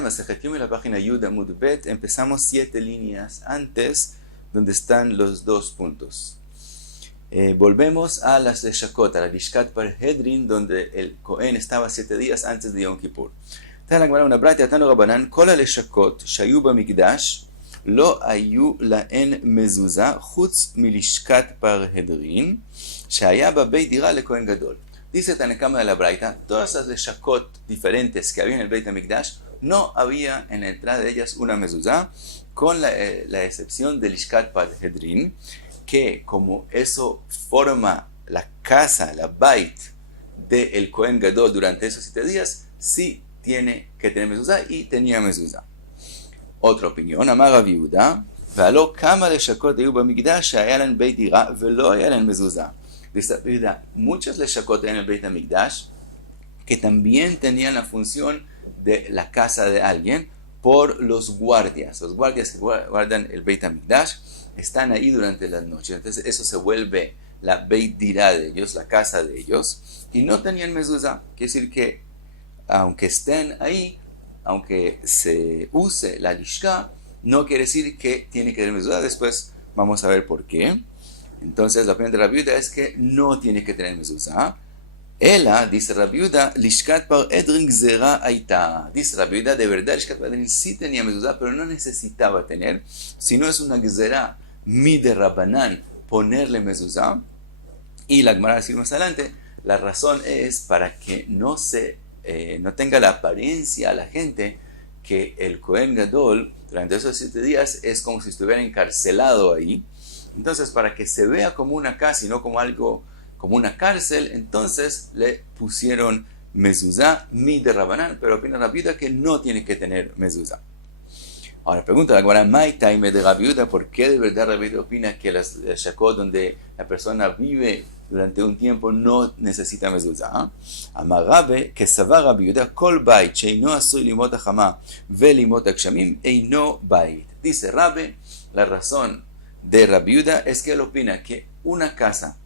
en Masejet Yom, en la página Yud Amud Bet, empezamos 7 líneas antes, donde están los 2 puntos. Volvemos a las Leshakot, a la Lishkat Parhedrin, donde el Cohen estaba 7 días antes de Yom Kippur. Está en la una braita, Tano Rabanan, Kol Leshakot, Shayu Bamikdash, Lo Ayu Laen Mezuzah, Chutz Milishkat Parhedrin, Shaya Babei Dira le Cohen Gadol. Dice Tanekama de la braita, todas las Leshakot diferentes que había en el Beit HaMikdash, no había en la entrada de ellas una mezuzá, con la excepción del Lishkat Parhedrin, que como eso forma la casa, la bait del Cohen Gadol durante esos 7 días, sí tiene que tener mezuzá y tenía mezuzá. Otra opinión, Amar Viuda, Valo Kama Leshakot Ayu Bamikdash, Haya Len Beit Dira, Velo Haya Len mezuzá. Dice muchas Leshakot en el Beit HaMikdash que también tenían la función de la casa de alguien por los guardias. Los guardias que guardan el Beit HaMikdash están ahí durante las noches. Entonces eso se vuelve la Beit Dira de ellos, la casa de ellos. Y no tenían mezuzá. Quiere decir que aunque estén ahí, aunque se use la lishka, no quiere decir que tiene que tener mezuzá. Después vamos a ver por qué. Entonces la opinión de Rabbi Yehuda es que no tiene que tener mezuzá. Ela, dice Rabbi Yehuda, Lishkat Parhedrin Gzera Aita. Dice Rabbi Yehuda, de verdad Lishkat Parhedrin sí tenía mezuzá, pero no necesitaba tener. Si no es una Gzera Mide Rabbanan, ponerle mezuzá. Y la Gemara va a decir más adelante, la razón es para que no tenga la apariencia a la gente que el Cohen Gadol durante esos 7 días es como si estuviera encarcelado ahí. Entonces, para que se vea como una casa y no como algo, como una cárcel, entonces le pusieron mezuzá, de Rabanán, pero opina Rabbi Yehuda que no tiene que tener mezuzá. Ahora, pregunta la Gemara, ¿Mai taime de Rabbi Yehuda? ¿Por qué de verdad Rabbi Yehuda opina que las shakot donde la persona vive durante un tiempo no necesita mezuzá? Amar Rabbe, que savar Rabbi Yehuda, kol bait, sheino asui limot hachama, ve limot hakshamim, eino bait. Dice Rabbe, la razón de Rabbi Yehuda es que él opina que una casa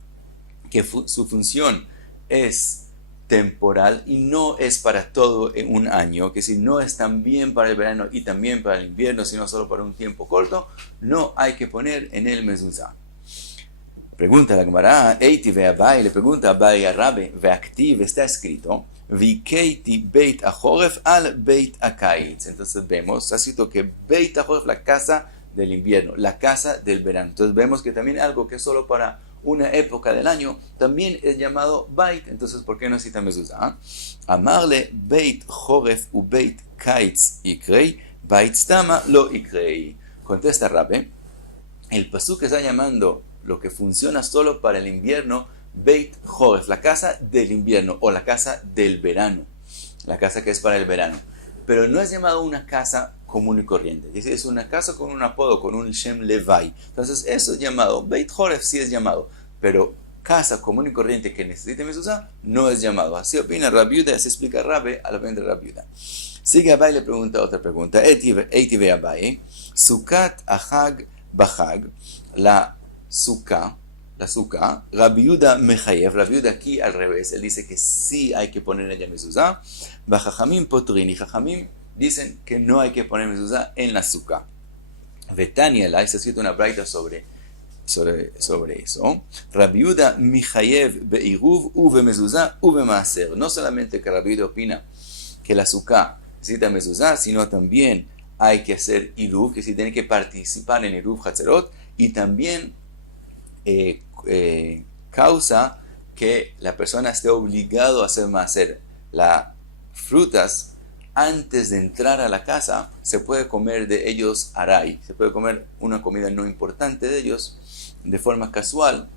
que su función es temporal y no es para todo en un año, que si no es también para el verano y también para el invierno, sino solo para un tiempo corto, no hay que poner en el mezuzá. Pregunta la Gemara, Eiti ve Abai, le pregunta a Abai a Rabbe, ve'aktiv, está escrito, Vikeiti beit achoref al beit akaitz. Entonces vemos, está escrito que beit achoref, la casa del invierno, la casa del verano. Entonces vemos que también algo que es solo para una época del año también es llamado bait. Entonces, ¿por qué no cita mezuzá? Amarle beit choref u beit kaitz ikrei, bait stama lo ikrei. Contesta Rabbe, el pasuk está llamando lo que funciona solo para el invierno, beit choref, la casa del invierno o la casa del verano, la casa que es para el verano. Pero no es llamado una casa común y corriente. Es una casa con un apodo, con un Shem Levai. Entonces eso es llamado. Beit Choref sí es llamado. Pero casa común y corriente que necesite mezuzá no es llamado. Así opina Rabbi Yehuda, así explica Rabbe a la opinión de Rabbi Yehuda. Sigue Abai le pregunta otra pregunta. Eiti ve Abai. Sukat ahag bahag. La suka. Rabbi Yehuda mechayev. Rabbi Yehuda aquí al revés. Él dice que sí hay que poner en ella mezuzá. Bajajamim potrin. Y Jajamim dicen que no hay que poner mezuzá en la suka. Betania, la se ha escrito una braita sobre eso. Rabbi Yehuda michayev beiruv uve mezuzá uve maaser. No solamente que Rabbi Yehuda opina que la suka necesita mezuzá, sino también hay que hacer iruv, que si tiene que participar en iruv hatzerot, y también causa que la persona esté obligado a hacer maaser. Las frutas antes de entrar a la casa, se puede comer de ellos aray, se puede comer una comida no importante de ellos de forma casual,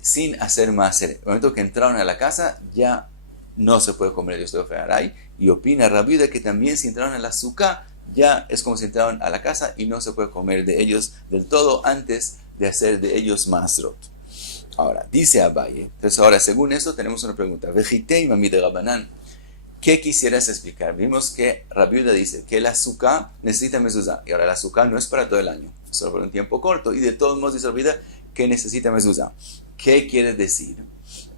sin hacer maaser. En el momento que entraron a la casa, ya no se puede comer de ellos de aray, y opina Rabbi Yehuda que también si entraron a la suká, ya es como si entraron a la casa y no se puede comer de ellos del todo antes de hacer de ellos maasrot. Ahora, dice Abaye, entonces ahora según eso tenemos una pregunta, Vejitei mami de Rabbanan, ¿qué quisieras explicar? Vimos que Rabbi Yehuda dice que la suká necesita mezuzá. Y ahora la suká no es para todo el año, solo por un tiempo corto. Y de todos modos dice Rabbi Yehuda que necesita mezuzá. ¿Qué quiere decir?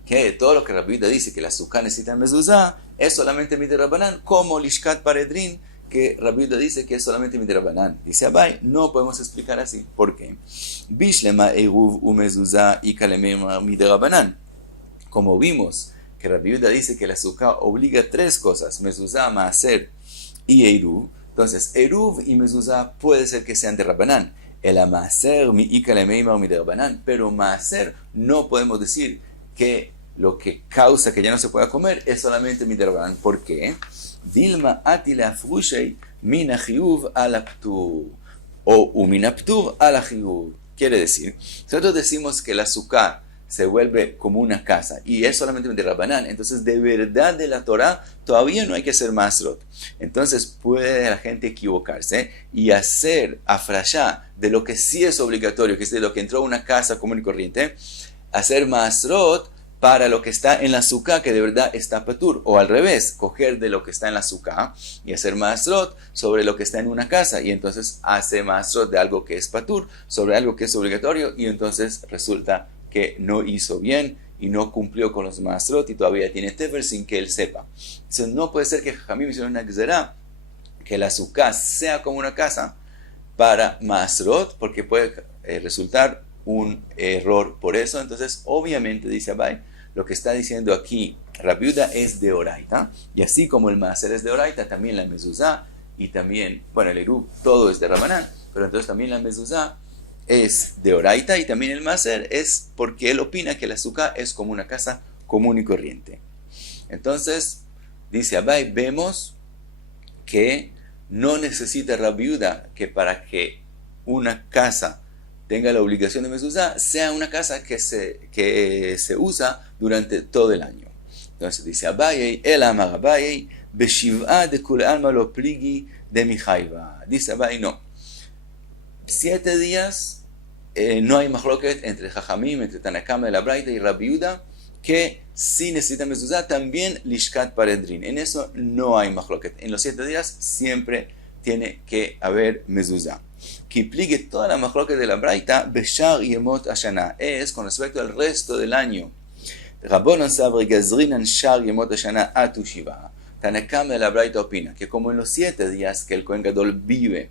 Que todo lo que Rabbi Yehuda dice que la suká necesita mezuzá es solamente mide Rabbanan, como Lishkat Parhedrin, que Rabbi Yehuda dice que es solamente midrabanan. Dice Abai, no podemos explicar así. ¿Por qué? Bishlema eruv umezuzah y kalemema midrabanan. Como vimos que Rabbi Yehuda dice que la azúcar obliga 3 cosas, mezuzah, maaser y eruv. Entonces, eruv y mezuzah puede ser que sean de Rabanán. El maaser y kalemema midrabanan. Pero maaser no podemos decir que lo que causa que ya no se pueda comer es solamente midrabanan. ¿Por qué? Dilma atila frushei mina chiyuv ala ptur o mina ptur ala chiyuv. Quiere decir, nosotros decimos que el azúcar se vuelve como una casa y es solamente midrabanan, entonces de verdad de la Torah todavía no hay que hacer masrot. Entonces puede la gente equivocarse y hacer afrashá de lo que sí es obligatorio, que es de lo que entró a una casa común y corriente, hacer masrot para lo que está en la azúcar que de verdad está patur, o al revés, coger de lo que está en la azúcar y hacer masrot sobre lo que está en una casa, y entonces hace masrot de algo que es patur sobre algo que es obligatorio, y entonces resulta que no hizo bien y no cumplió con los masrot y todavía tiene tefer sin que él sepa. Entonces no puede ser que Jajamim hicieron una gzerá que el azúcar sea como una casa para masrot, porque puede resultar un error por eso. Entonces obviamente dice Abai, lo que está diciendo aquí Rabbi Yehuda es de oraita, y así como el maaser es de oraita, también la mezuzá y también, bueno, el eruv, todo es de Rabanán, pero entonces también la mezuzá es de oraita y también el maaser es porque él opina que el azúcar es como una casa común y corriente. Entonces, dice Abai, vemos que no necesita Rabbi Yehuda que para que una casa tenga la obligación de mezuzá sea una casa que se usa durante todo el año. Entonces dice Abai, el amar Abai, beshiv'a de kul alma lo pligi de mi jaiva. Dice Abai, no. 7 días no hay machloket entre Jajamim, entre Tanakama de la Braita y Rabbi Yehuda, que si necesita mezuzá, también lishkat paredrin. En eso no hay machloket. En los 7 días siempre tiene que haber mezuzá. Que pligue toda la machloket de la Braita, beshar yemot ashana, es con respecto al resto del año. Rabbonon sabre gazrinan shar yemot ashana atu shiva. Tanakama de la Braita opina que como en los 7 días que el Kohen Gadol vive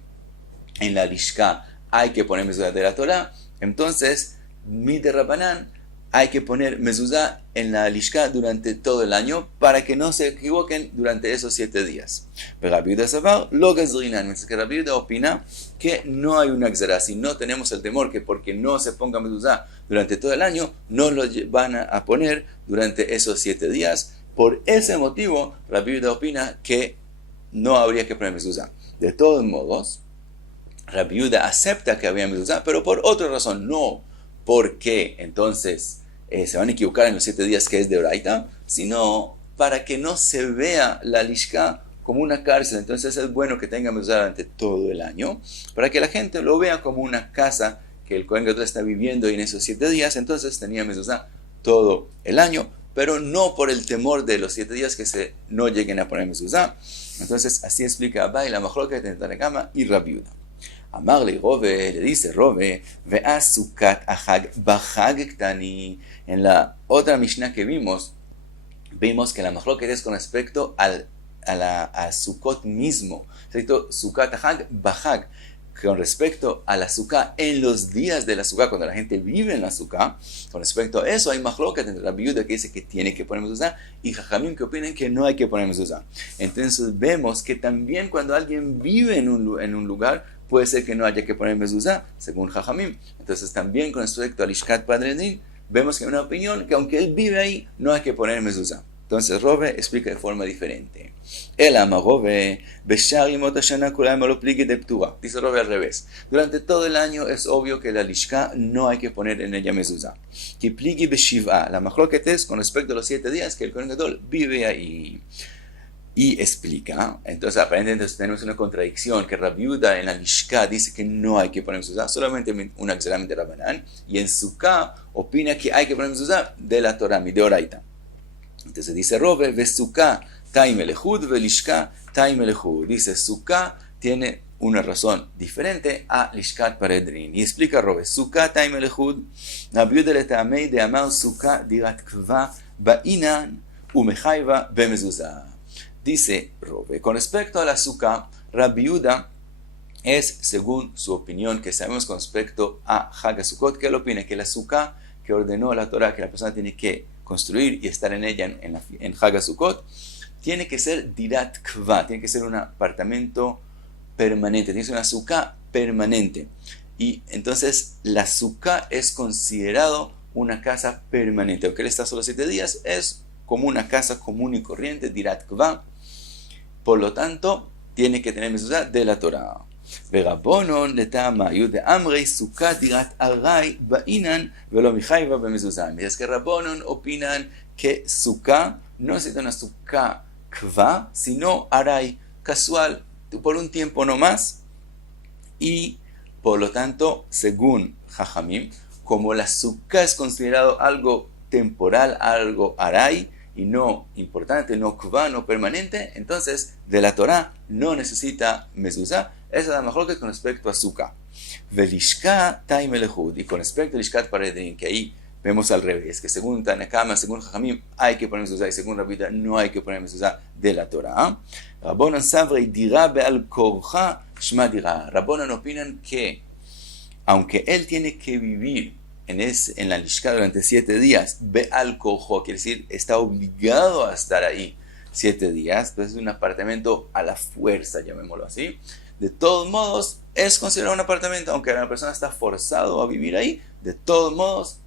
en la lishka hay que poner mezuzá de la Torah, entonces mide Rabanán hay que poner mezuzá en la lishka durante todo el año para que no se equivoquen durante esos 7 días. Pero Rabbi Yehuda sabar lo gazrinan, mientras que Rabbi Yehuda opina que no hay una gzera, si no tenemos el temor que porque no se ponga mezuzá durante todo el año, no lo van a poner durante esos 7 días. Por ese motivo, Rabbi Yehuda opina que no habría que poner mezuzá. De todos modos, Rabbi Yehuda acepta que había mezuzá, pero por otra razón, no porque entonces se van a equivocar en los 7 días que es de oraita, sino para que no se vea la lishka como una cárcel. Entonces es bueno que tenga mezuzá durante todo el año, para que la gente lo vea como una casa que el Kohen Gadol está viviendo en esos 7 días. Entonces tenía mezuzá todo el año, pero no por el temor de los 7 días que no lleguen a poner mezuzá. Entonces así explica Abai la machloket entre Tanakama y Rabbi Yehuda. Amarle Rove, le dice Rove, vea sukat ahag bahag ktani. En la otra Mishnah que vimos que la machloket es con respecto a Sukkot mismo. Sukat ahag bahag, con respecto a la Sukkah en los días de la Sukkah, cuando la gente vive en la Sukkah, con respecto a eso hay machloket entre Rabbi Yehuda que dice que tiene que poner mezuzá y Jajamim que opinan que no hay que poner mezuzá. Entonces vemos que también cuando alguien vive en un lugar, puede ser que no haya que poner mezuzá, según Jajamim. Entonces también con respecto a lishkat paredrin, vemos que hay una opinión que aunque él vive ahí, no hay que poner mezuzá. Entonces Rove explica de forma diferente. El ama Rove, beshar yemot hashana kulam lo pligue de ptura. Dice Rove al revés. Durante todo el año es obvio que la lishka no hay que poner en ella mezuzá. Que pligue beshiv'a. La machloket es con respecto a los 7 días que el Kohen Gadol vive ahí. Y explica, entonces aparentemente tenemos una contradicción, que Rabbi Yehuda en la lishka dice que no hay que poner mezuzá, solamente una gzera de Rabanán, y en Sukkah opina que hay que poner mezuzá de la Torah, de oraita. Entonces dice Rove, ve Sukkah taim elehud, ve lishka taim elehud. Dice Sukkah tiene una razón diferente a lishkat paredrin. Y explica Rove, Sukkah taim elehud, Rabbi Yehuda le ta'amei de amar Sukkah dirat kva ba'inan umechaiva bemezuzá. Dice Rove, con respecto al azúcar, Rabbi Yehuda es según su opinión que sabemos con respecto a Hag HaSukkot, que él opina que la Sukkah que ordenó la Torah que la persona tiene que construir y estar en ella en Hag HaSukkot, tiene que ser Dirat Kva, tiene que ser un apartamento permanente, tiene que ser una Sukkah permanente. Y entonces la Sukkah es considerado una casa permanente, aunque él está solo 7 días, es como una casa común y corriente, Dirat Kva, por lo tanto tiene que tener mezuzá de la Torah. ורבונון לטעם היוד דאמרי סוכה דירת ארעי באינן ולא מחייבה במזוזה. Es que Rabbonon opinan que sukkah no es una sukkah kva, sino aray, casual, por un tiempo no más. Y por lo tanto, según Jajamim, como la sukkah es considerado algo temporal, algo aray, y no importante, no kva, no permanente, entonces de la Torah no necesita mezuzá. Esa es la mejor que con respecto a Sukkah. Velishka taim elehud. Y con respecto a Lishkat Paredrin, que ahí vemos al revés, que según Tanakama, según Jajamim, hay que poner mezuzá, y según Rabbi Yehuda no hay que poner mezuzá de la Torah. Rabbonon savrei dira be'al korcha shma dira. Rabbonon opinan que, aunque él tiene que vivir en la Lishka durante 7 días, be'al korcho, quiere decir, está obligado a estar ahí 7 días, entonces es un apartamento a la fuerza, llamémoslo así. De todos modos, es considerado un apartamento, aunque la persona está forzado a vivir ahí, de todos modos,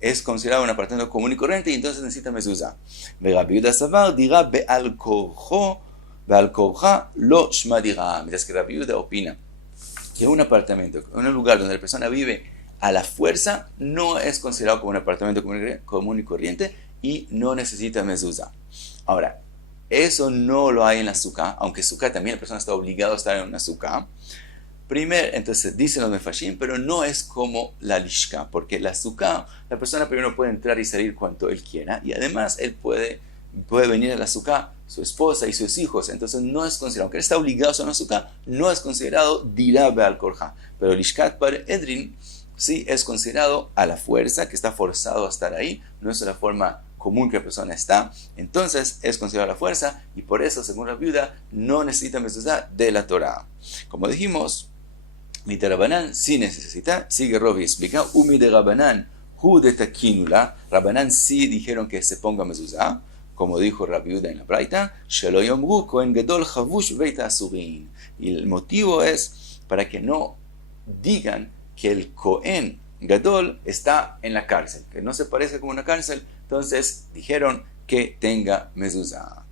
es considerado un apartamento común y corriente, y entonces necesita mezuzá. Rabbi Yehuda savar dirá be'al korcho, be'al korcha lo shma dirá. Mientras que Rabbi Yehuda opina que un apartamento, un lugar donde la persona vive a la fuerza, no es considerado como un apartamento común y corriente, y no necesita mezuzá. Ahora, eso no lo hay en la Sukkah, aunque Sukkah también la persona está obligada a estar en una Sukkah. Primero, entonces dicen los Mefashim, pero no es como la Lishka, porque la Sukkah, la persona primero puede entrar y salir cuanto él quiera, y además él puede venir a la Sukkah su esposa y sus hijos, entonces no es considerado, aunque él está obligado a estar en una Sukkah, no es considerado Dirá be'al korcha, pero Lishkat Paredrin sí es considerado a la fuerza, que está forzado a estar ahí, no es la forma común que la persona está, entonces es considerado la fuerza, y por eso, según la viuda, no necesita mezuzá de la Torah. Como dijimos, mi de Rabanán sí necesita, sigue Robi explica, mi de Rabanán hu de takinula, Rabanán sí dijeron que se ponga mezuzá, como dijo Rabbi Yehuda en la Braita, shelo yomru kohen gadol chavush beit asurin. Y el motivo es para que no digan que el Cohen Gadol está en la cárcel, que no se parece como una cárcel, entonces dijeron que tenga mezuzá.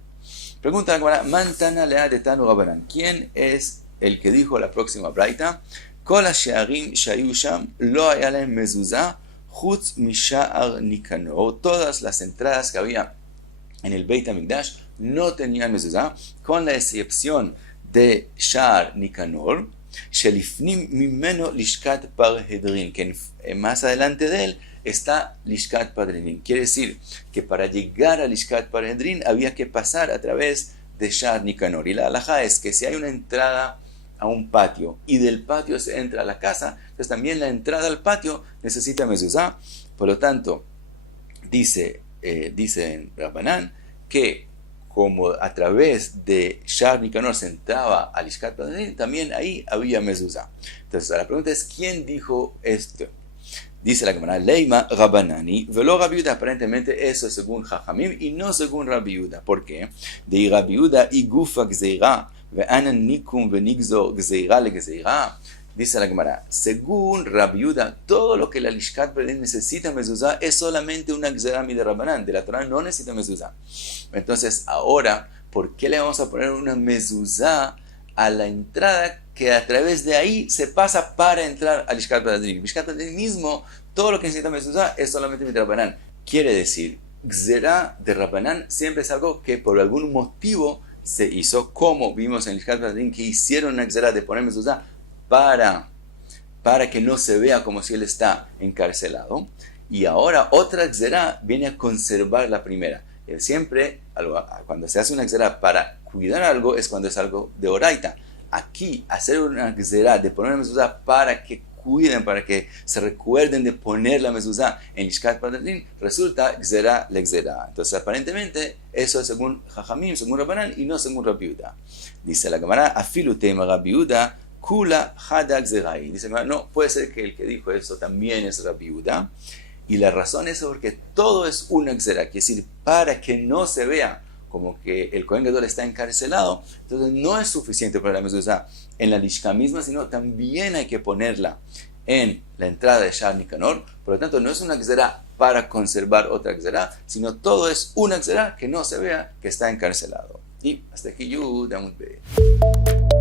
Pregunta la Gemara, Mantana lea de Tanu Rabanan, ¿quién es el que dijo la próxima braita? Kol ha'she'arim shayu sham lo haya lehem mezuzá chutz misha'ar Nikanor. Todas las entradas que había en el Beit HaMikdash no tenían mezuzá, con la excepción de Sha'ar Nikanor, Shelifnim mimeno Lishkat Paredrin, que más adelante de él está Lishkat Paredrin. Quiere decir que para llegar a Lishkat Paredrin había que pasar a través de Sha'ar Nikanor. Y la halajá es que si hay una entrada a un patio y del patio se entra a la casa, entonces también la entrada al patio necesita mezuzá. Por lo tanto, dice en Rabbanán que como a través de Sha'ar Nikanor se entraba a Lishkat Paredrin, también ahí había mezuzá. Entonces la pregunta es, ¿quién dijo esto? Dice la Gemara, Leima Rabbanani, velo Rabbi Yehuda. Aparentemente eso es según Jajamim y no según Rabbi Yehuda. ¿Por qué? De Rabbi Yehuda y gufa gzeira, ve'anan nikum ve'nigzor gzeira le gzeira. Dice la Gemara, según Rabbi Yehuda, todo lo que la Lishkat Paredrin necesita mezuzá es solamente una gzerami de Rabbanán, de la Torah no necesita mezuzá. Entonces, ahora, ¿por qué le vamos a poner una mezuzá a la entrada que a través de ahí se pasa para entrar a Lishkat Paredrin? Lishkat Paredrin mismo, todo lo que necesita mezuzá es solamente de Rabbanán. Quiere decir, gzerá de Rabbanán siempre es algo que por algún motivo se hizo, como vimos en Lishkat Paredrin, que hicieron una gzerá de poner mezuzá para que no se vea como si él está encarcelado. Y ahora otra gzerá viene a conservar la primera. Siempre, cuando se hace una gzerá para cuidar algo, es cuando es algo de oraita. Aquí, hacer una gzerá de poner mezuzá para que cuiden, para que se recuerden de poner la mezuzá en Lishkat Parheddrin, resulta Gzerá le Gzerá. Entonces, aparentemente, eso es según Jajamim, según Rabbanan, y no según Rabbi Yehuda. Dice la Gemara, afilu tema Rabbi Yehuda, kula hada Gzerai. Dice, no, puede ser que el que dijo eso también es Rabbi Yehuda. Y la razón es porque todo es una Gzerá, quiere decir, para que no se vea como que el Kohen Gadol está encarcelado, entonces no es suficiente para la mezuzá en la Lishka misma, sino también hay que ponerla en la entrada de Sha'ar Nicanor. Por lo tanto, no es una Gzerá para conservar otra Gzerá, sino todo es una Gzerá que no se vea que está encarcelado. Y hasta aquí Yud Amud Beit.